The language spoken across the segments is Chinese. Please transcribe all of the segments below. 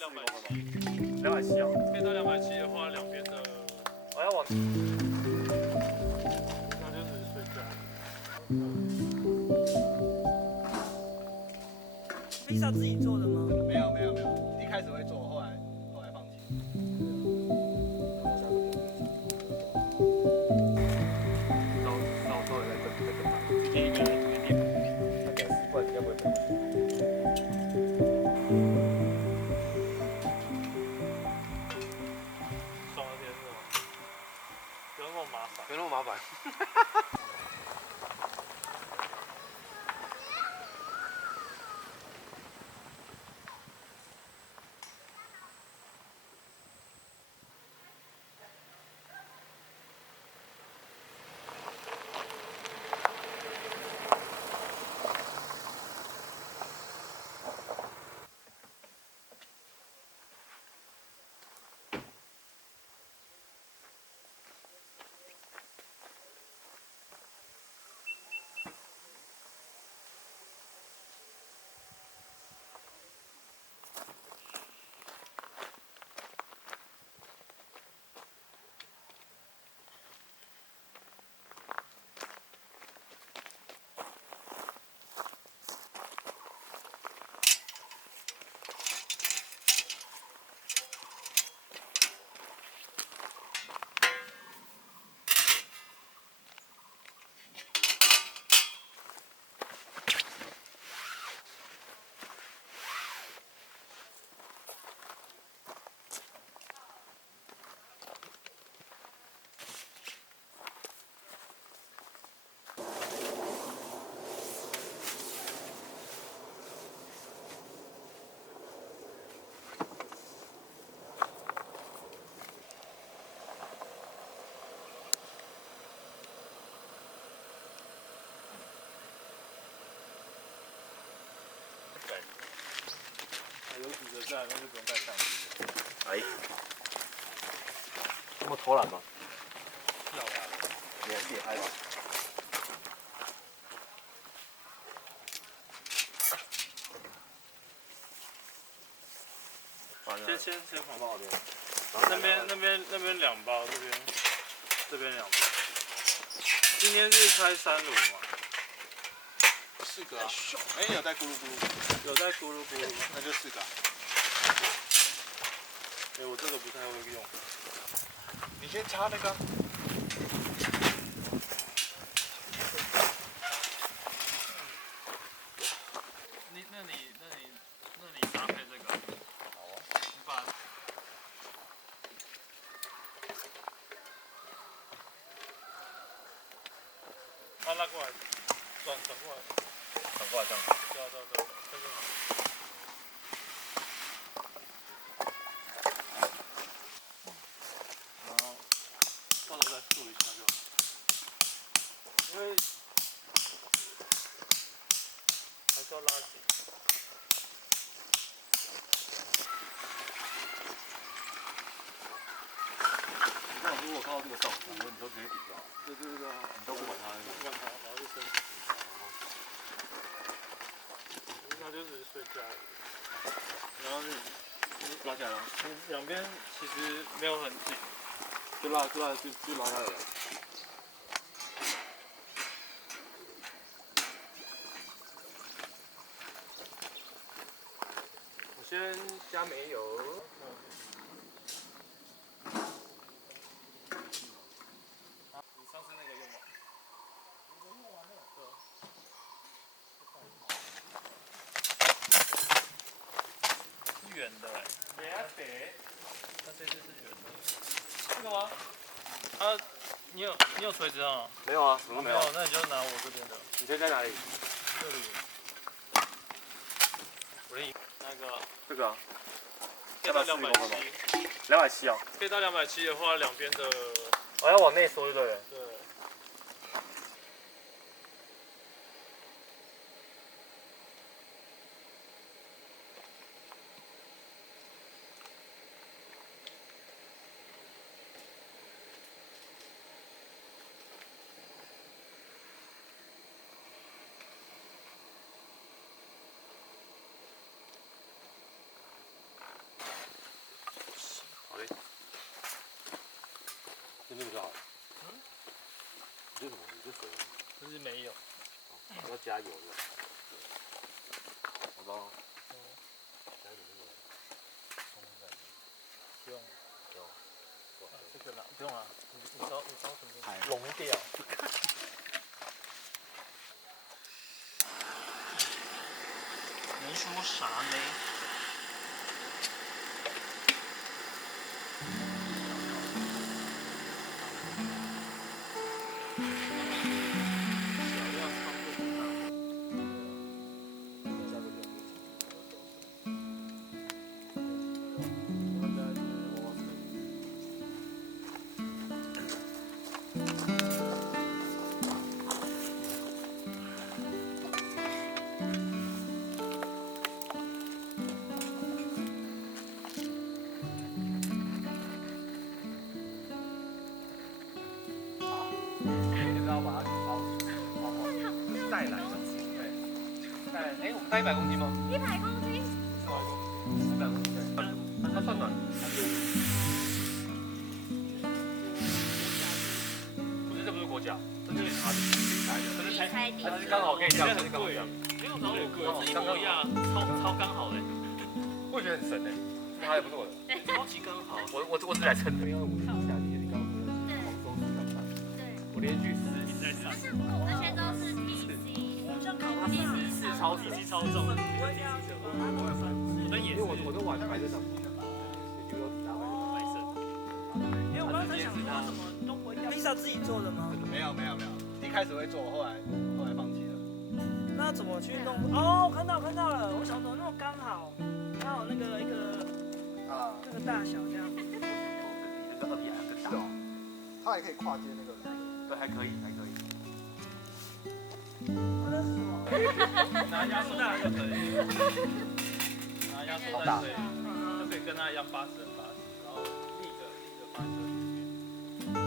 270啊，可以到270的话，两边的，我要往，那就只是睡觉。披萨自己做的吗？没有，一开始会做，后来放弃。稍微再更大，给一个电，那比较习惯，比较不会分。爽的点是什么？不用那么麻烦。不用那么麻烦。有几个站，那就不用带相机了。哎，这么偷懒吗？要啦。也还好。先防爆点。然后那边2包，这边2包。今天是开3炉嘛？4个啊。哎，有在咕噜咕噜，有在咕噜咕噜吗？那就4个。我这个不太会用。你先插那个。那你搭配这个。好啊。你把。拉过来，转过来。转过来这样。对，这个好。然后到时候再竖一下就好。因为还是要拉紧。那如果看到这个上浮，你都直接顶掉，对，你都不管它那个。不管它，然后就升。那就只是睡觉而已。然后你拉起来了。两边其实没有很紧，就拉下来了。我先加煤油。你上次那个用完？用完了。对。是圆的哎。它这次是圆的。这个吗？你有锤子啊？没有啊，什么都没有。那你就拿我这边的。你先在哪里？这里。那个。这个啊。可以到270。270啊。可以到270的话，两边的。我要往内缩，对不对？对。没有。要加油的。好吧。加油那个充在里面。不用。不用。这个啦，不用啊。你烧什么？融掉。能说啥呢？带来的，对，带来，哎，我们带100公斤吗100公斤。？100公斤，它算暖。不是，这不是国脚，这就是它的品牌的，它是刚好可以这样，这是刚好这样。没有，然后我是一模一样，超刚好嘞。我也觉得很神哎，它也不是我的，超级刚好。我只来撑的，因为我是夏天，你刚刚说的是黄松市场上，我连续4一直在上。这些都是 TC， 4超体积超重，我的也是，我都玩白色上，白色。因为我刚才想说怎么都不会掉。披萨自己做的吗？没有，一开始会做，后来放弃了。那怎么去弄？哦，看到了，我想怎么那么刚好，刚好那个一个那个大小这样。这个2比还更大，它还可以跨接那个。对，还可以。那是什么？拿压缩袋就可以，拿压缩袋对，就可以跟它一样80人80，然后立着放在这里面。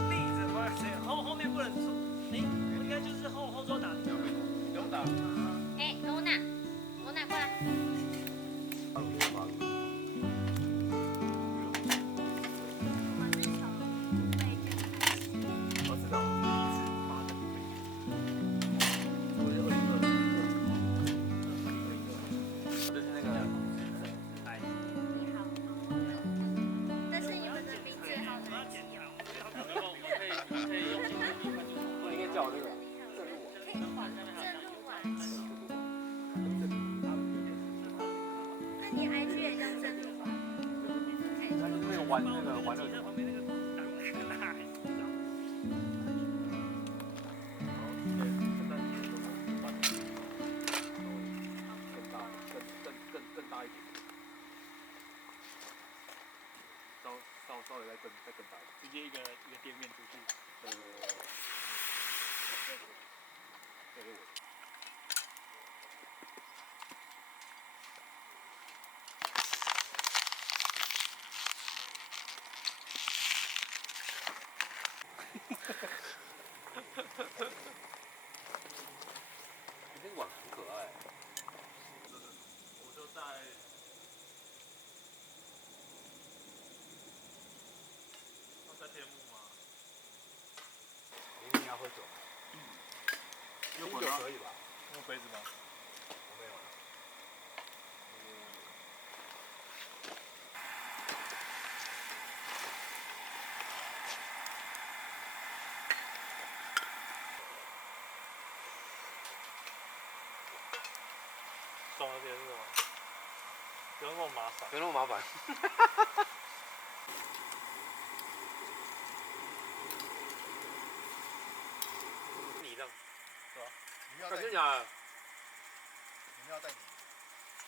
立着放在这后面不能坐，应该就是后座打的。不用打。哎，罗娜过来。我是从备件开始。我知道，第一次发的。就是那个，你好。这是你们的名字好难记哦。可以用这个地方就我应该叫我这个正入丸。那你 IG 也叫正入丸？它就是那个玩乐的。旁边那个挡那个更大一点，稍微再更大一点，直接一个店面出去。对，你这个碗很可爱。我就在。在天幕吗？明明要喝酒，有酒可以吧？用杯子吗？我没有。送那边是吗？不用那么麻烦。不用那么麻烦。你这样，是吧？你要真假的？你要带你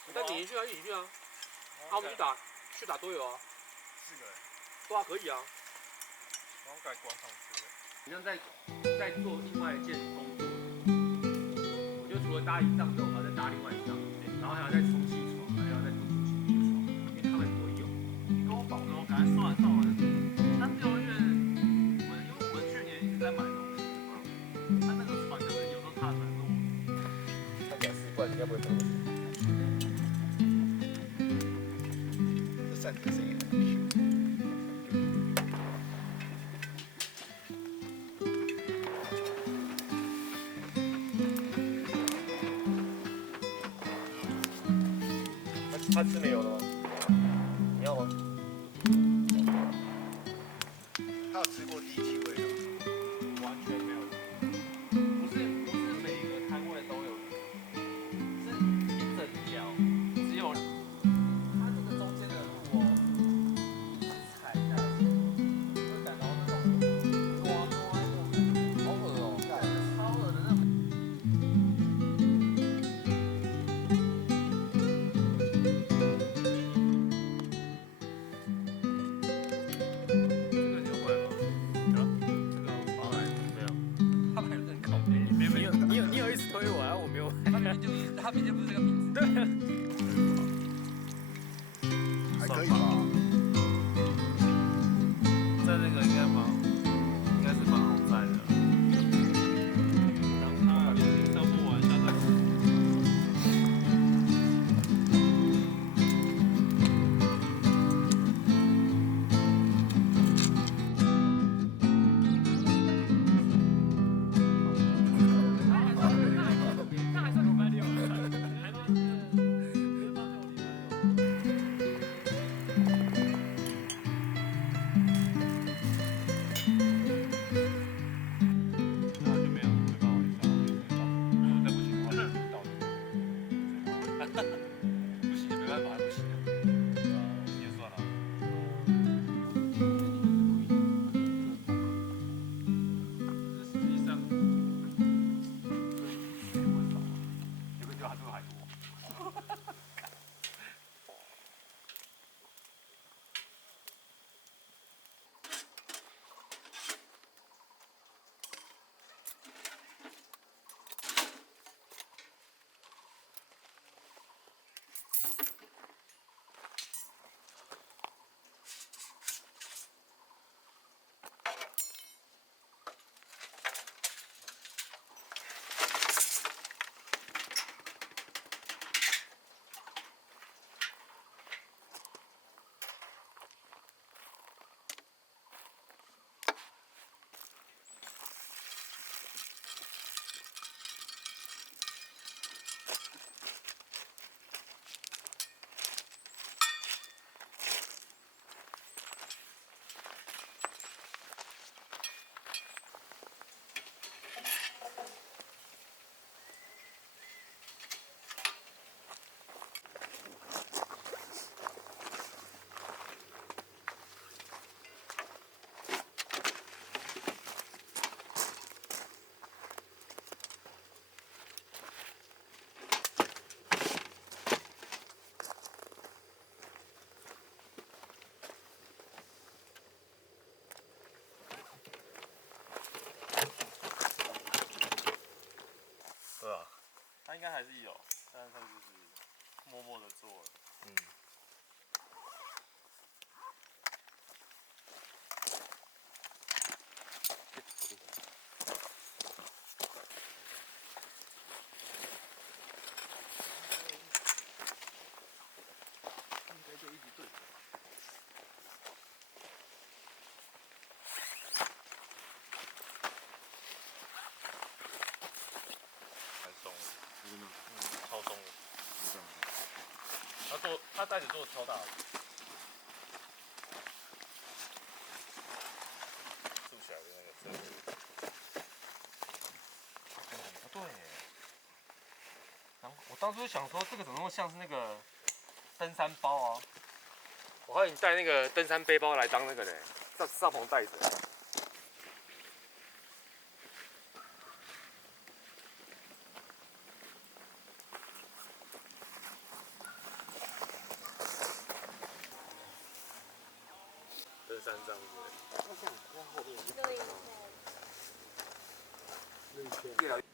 你带你去啊，一起去啊。我们去打桌游啊。 4个人。对啊，可以啊。然后改广场吃的。你像在做另外一件工作，我就除了搭1张之后，还要再搭另外1张，然后还要再冲气床，还要再做出气床，因为他们不会用。你跟我保证，我赶快算完。3、6月，因为我们去年一直在买东西嘛，他那个船就是有时候他船跟我。看起来是，不然应该不会分。这扇子的声音很 Q。 我道吗？他有吃过低气味的吗？完全没有，不是每个摊位都有，是一整条，只有它这个中间的路哦，踩下去会感到那种挪挪那种，好恶哦，超恶的那种。这个你有买吗？有，这个我包来没有。他买的很靠背，你有一直推我啊，我没有。他明明不是这个名字。对。还可以吧。在那个应该是蛮好在的。让他上不完，下再。他还算礼拜六，还说是发现我礼拜六。那就没办法如果再不行的话，就到不行也没办法，不行也算了。实际上，结婚少，结婚就还是还多。对啊，他应该还是有，但是他就是默默的做了。应该就一直对。蛮松的，超松的。他袋子做的超大的，竖起来的那个设计。对。然后我当初想说，这个怎么那么像是那个登山包啊？我还以为你带那个登山背包来当那个嘞，帐篷袋子。登山杖之类的。露营车。越来越。